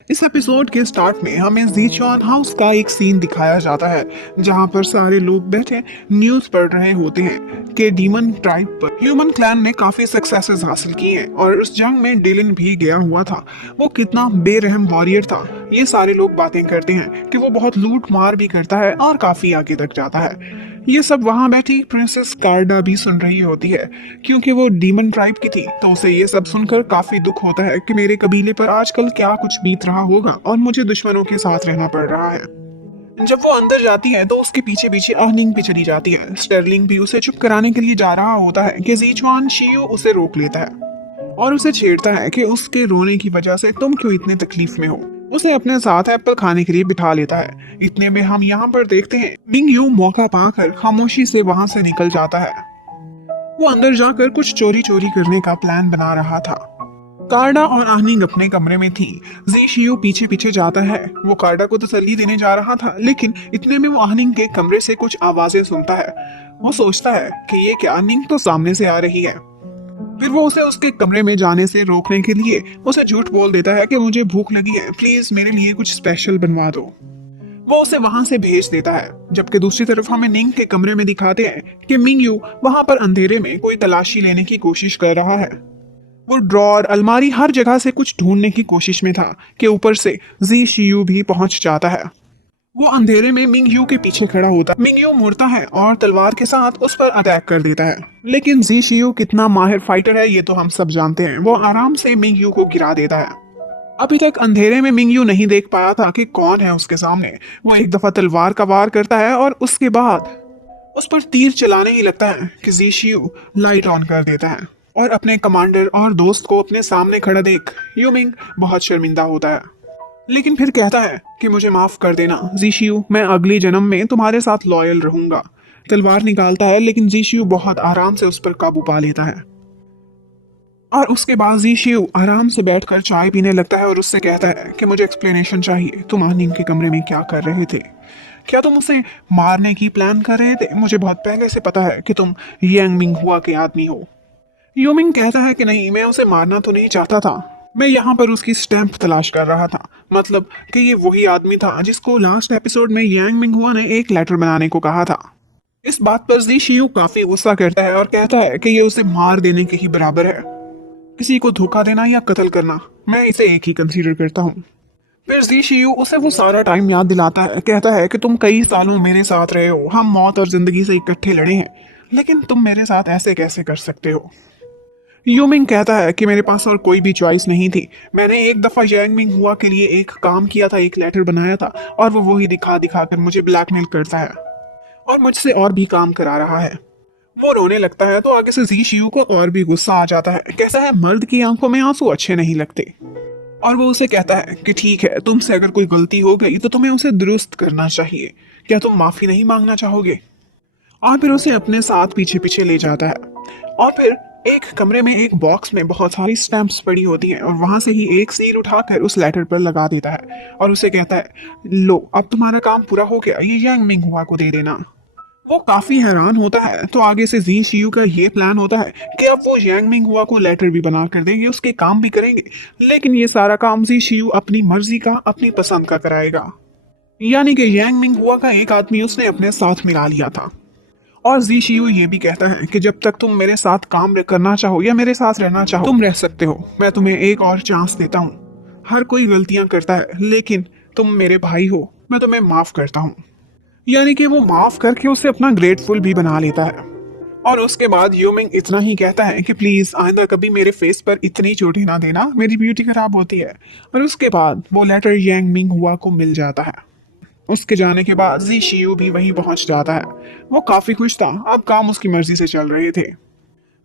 इस एपिसोड के स्टार्ट में हमें जीचुआन हाउस का एक सीन दिखाया जाता है जहां पर सारे लोग बैठे न्यूज पढ़ रहे होते हैं कि डीमन ट्राइब पर ह्यूमन क्लैन ने काफी सक्सेसेस हासिल की हैं और उस जंग में डिलन भी गया हुआ था। वो कितना बेरहम वॉरियर था। ये सारे लोग बातें करते हैं कि वो बहुत लूट मार भी करता है और काफी आगे तक जाता है। ये सब वहां बैठी प्रिंसेस कार्डा भी सुन रही होती है क्योंकि वो डीमन ट्राइब की थी, तो उसे ये सब सुनकर काफी दुख होता है कि मेरे कबीले पर आजकल क्या कुछ बीत रहा होगा और मुझे दुश्मनों के साथ रहना पड़ रहा है। जब वो अंदर जाती है तो उसके पीछे पीछे अर्निंग भी चली जाती है। स्टर्लिंग भी उसे चुप कराने के लिए जा रहा होता है कि जीचुआन शियो उसे रोक लेता है और उसे छेड़ता है कि उसके रोने की वजह से तुम क्यों इतने तकलीफ में हो। उसे अपने साथ एप्पल खाने के लिए बिठा लेता है। इतने में हम यहाँ पर देखते हैं मिंग यू मौका पाकर खामोशी से वहां से निकल जाता है। वो अंदर जाकर कुछ चोरी चोरी करने का प्लान बना रहा था। कार्डा और आहनिंग अपने कमरे में थी। जी शियू पीछे पीछे जाता है। वो कार्डा को तसल्ली देने जा रहा था, लेकिन इतने में वो आहनिंग के कमरे से कुछ आवाजें सुनता है। वो सोचता है कि ये क्या, निंग तो सामने से आ रही है। फिर वो उसे उसके कमरे में जाने से रोकने के लिए उसे झूठ बोल देता है कि मुझे भूख लगी है, प्लीज मेरे लिए कुछ स्पेशल बनवा दो। वो उसे वहां से भेज देता है। जबकि दूसरी तरफ हमें निंग के कमरे में दिखाते हैं कि मिंग यू वहां पर अंधेरे में कोई तलाशी लेने की कोशिश कर रहा है। वो ड्रॉर, अलमारी, हर जगह से कुछ ढूंढने की कोशिश में था कि ऊपर से जी शियू भी पहुंच जाता है। वो अंधेरे में मिंग यू के पीछे खड़ा होता है। मिंग यू मुड़ता है और तलवार के साथ उस पर अटैक कर देता है, लेकिन जी शियू कितना माहिर फाइटर है ये तो हम सब जानते हैं। वो आराम से मिंग यू को गिरा देता है। अभी तक अंधेरे में मिंग यू नहीं देख पाया था कि कौन है उसके सामने। वो एक दफा तलवार का वार करता है और उसके बाद उस पर तीर चलाने ही लगता है कि जी शियू लाइट ऑन कर देता है और अपने कमांडर और दोस्त को अपने सामने खड़ा देख यूमिंग बहुत शर्मिंदा होता है। लेकिन फिर कहता है कि मुझे माफ कर देना जीशियू, मैं अगले जन्म में तुम्हारे साथ लॉयल रहूंगा। तलवार निकालता है, लेकिन जीशियू बहुत आराम से उस पर काबू पा लेता है और उसके बाद जीशियू आराम से बैठकर चाय पीने लगता है और उससे कहता है कि मुझे एक्सप्लेनेशन चाहिए। तुम आहनिंग के कमरे में क्या कर रहे थे? क्या तुम उसे मारने की प्लान कर रहे थे? मुझे बहुत पहले से पता है कि तुम यांग मिंग हुआ के आदमी हो। यूमिंग कहता है कि नहीं, मैं उसे मारना तो नहीं चाहता था, मैं यहाँ पर उसकी स्टैंप तलाश कर रहा था। मतलब कि ये वही आदमी था जिसको लास्ट एपिसोड में यांग मिंगहुआ ने एक लेटर बनाने को कहा था। इस बात पर जी शियू काफी गुस्सा करता है और कहता है कि ये उसे मार देने के ही बराबर है। किसी को धोखा देना या कत्ल करना, मैं इसे एक ही कंसीडर करता हूँ। फिर जी शियू उसे वो सारा टाइम याद दिलाता है। कहता है कि तुम कई सालों मेरे साथ रहे हो, हम मौत और जिंदगी से इकट्ठे लड़े हैं, लेकिन तुम मेरे साथ ऐसे कैसे कर सकते हो? यूमिंग कहता है कि मेरे पास और कोई भी चॉइस नहीं थी। मैंने एक दफा यांग मिंग हुआ के लिए एक काम किया था, एक लेटर बनाया था, और वो वही दिखा दिखा कर मुझे ब्लैकमेल करता है और मुझसे और भी काम करा रहा है। वो रोने लगता है तो आगे से जी शियू को और भी गुस्सा आ जाता है। कैसा है, मर्द की आंखों में आंसू अच्छे नहीं लगते। और वो उसे कहता है कि ठीक है, तुमसे अगर कोई गलती हो गई तो तुम्हें उसे दुरुस्त करना चाहिए। क्या तुम माफी नहीं मांगना चाहोगे? और फिर उसे अपने साथ पीछे पीछे ले जाता है और फिर एक कमरे में एक बॉक्स में बहुत सारी स्टैम्प्स पड़ी होती हैं और वहां से ही एक सील उठाकर उस लेटर पर लगा देता है और उसे कहता है, लो अब तुम्हारा काम पूरा हो गया, ये यांग मिंग हुआ को दे देना। वो काफी हैरान होता है तो आगे से जी शियू का ये प्लान होता है कि अब वो यांग मिंग हुआ को लेटर भी बना कर देंगे, उसके काम भी करेंगे, लेकिन ये सारा काम जी शियू अपनी मर्जी का, अपनी पसंद का कराएगा। यानी कि यांग मिंग हुआ का एक आदमी उसने अपने साथ मिला लिया था। और जी शियू ये भी कहता है कि जब तक तुम मेरे साथ काम करना चाहो या मेरे साथ रहना चाहो, तुम रह सकते हो। मैं तुम्हें एक और चांस देता हूँ। हर कोई गलतियां करता है, लेकिन तुम मेरे भाई हो, मैं तुम्हें माफ करता हूँ। यानी कि वो माफ करके उसे अपना ग्रेटफुल भी बना लेता है। और उसके बाद यूमिंग इतना ही कहता है कि प्लीज आइंदा कभी मेरे फेस पर इतनी चोटी ना देना, मेरी ब्यूटी खराब होती है। और उसके बाद वो लेटर यांग मिंग हुआ को मिल जाता है। उसके जाने के बाद जी शियू भी वहीं पहुंच जाता है। वो काफी खुश था, अब काम उसकी मर्जी से चल रहे थे।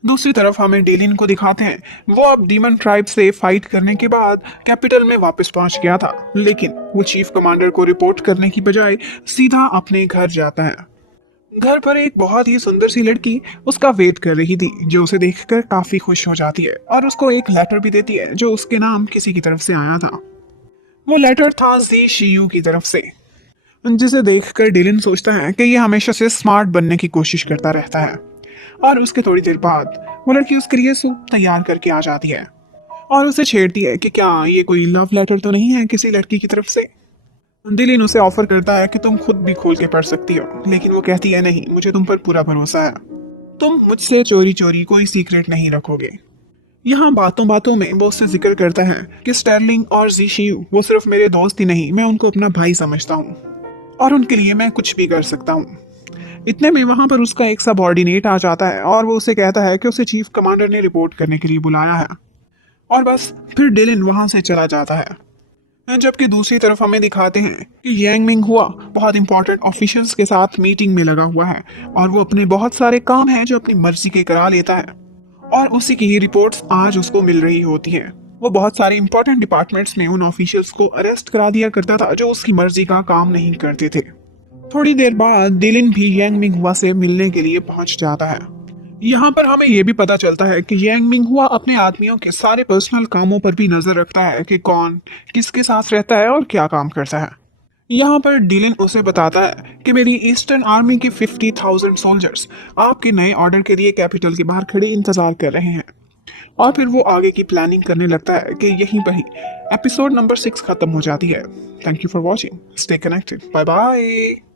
दूसरी तरफ हमें डेलिन को दिखाते हैं। वो अब डीमन ट्राइब से फाइट करने के बाद कैपिटल में वापस पहुंच गया था, लेकिन वो चीफ कमांडर को रिपोर्ट करने की बजाय सीधा अपने घर जाता है। घर पर एक बहुत ही सुंदर सी लड़की उसका वेट कर रही थी, जो उसे देखकर काफी खुश हो जाती है और उसको एक लेटर भी देती है जो उसके नाम किसी की तरफ से आया था। वो लेटर था जी शियू की तरफ से, जिसे देखकर डिलिन सोचता है कि ये हमेशा से स्मार्ट बनने की कोशिश करता रहता है। और उसके थोड़ी देर बाद वो लड़की उसके लिए सूप तैयार करके आ जाती है और उसे छेड़ती है कि क्या ये कोई लव लेटर तो नहीं है किसी लड़की की तरफ से। दिलिन उसे ऑफर करता है कि तुम खुद भी खोल के पढ़ सकती हो, लेकिन वो कहती है नहीं, मुझे तुम पर पूरा भरोसा है। तुम मुझसे चोरी चोरी कोई सीक्रेट नहीं रखोगे। यहाँ बातों बातों में वो उससे जिक्र करता है कि स्टर्लिंग और जीशियू वो सिर्फ मेरे दोस्त ही नहीं, मैं उनको अपना भाई समझता हूँ और उनके लिए मैं कुछ भी कर सकता हूँ। इतने में वहां पर उसका एक सबऑर्डिनेट आ जाता है और वो उसे कहता है कि उसे चीफ कमांडर ने रिपोर्ट करने के लिए बुलाया है। और बस फिर डिलिन वहां से चला जाता है। जबकि दूसरी तरफ हमें दिखाते हैं कि यांग मिंग हुआ बहुत इंपॉर्टेंट ऑफिशियल्स के साथ मीटिंग में लगा हुआ है और वो अपने बहुत सारे काम हैं जो अपनी मर्जी के करा लेता है और उसी की ही रिपोर्ट्स आज उसको मिल रही होती हैं। वो बहुत सारे इंपॉर्टेंट डिपार्टमेंट्स में उन ऑफिशियल्स को अरेस्ट करा दिया करता था जो उसकी मर्जी का काम नहीं करते थे। थोड़ी देर बाद डिलिन भी यांग मिंग हुआ से मिलने के लिए पहुंच जाता है। यहाँ पर हमें यह भी पता चलता है कि यांग मिंग हुआ अपने आदमियों के सारे पर्सनल कामों पर भी नजर रखता है कि कौन किसके साथ रहता है और क्या काम करता है। यहाँ पर डिलिन उसे बताता है कि मेरी ईस्टर्न आर्मी के 50,000 सोल्जर्स आपके नए ऑर्डर के लिए कैपिटल के बाहर खड़े इंतजार कर रहे हैं। और फिर वो आगे की प्लानिंग करने लगता है कि यहीं पर ही एपिसोड नंबर 6 खत्म हो जाती है। Thank you for watching, stay connected, bye bye.